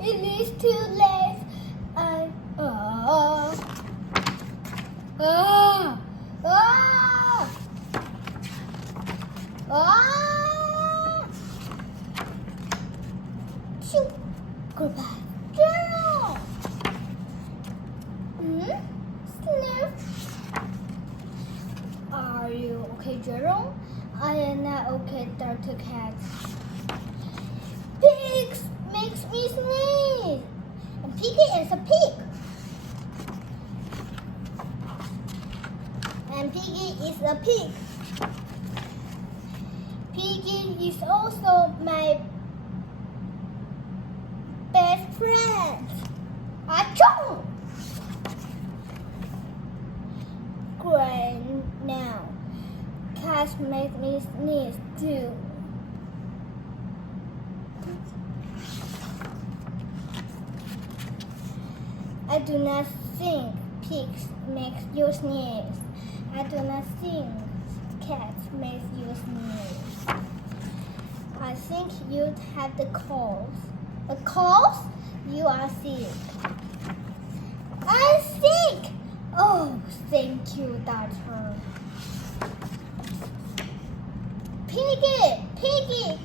It is too late. I Shoot. Goodbye, Journal. Sniff. Are you okay, Journal? I am not okay, Dr. Cat. Pigs makes me sneeze. And Piggy is a pig. And Piggy is a pig. Piggy is also my best friend. Achoo! Great now. Cats make me sneeze too. I do not think pigs make you sneeze. I do not think cats make you sneeze. I think you have the cold. The cold? You are sick. I'm sick. Oh, thank you, doctor. Piggy, Piggy,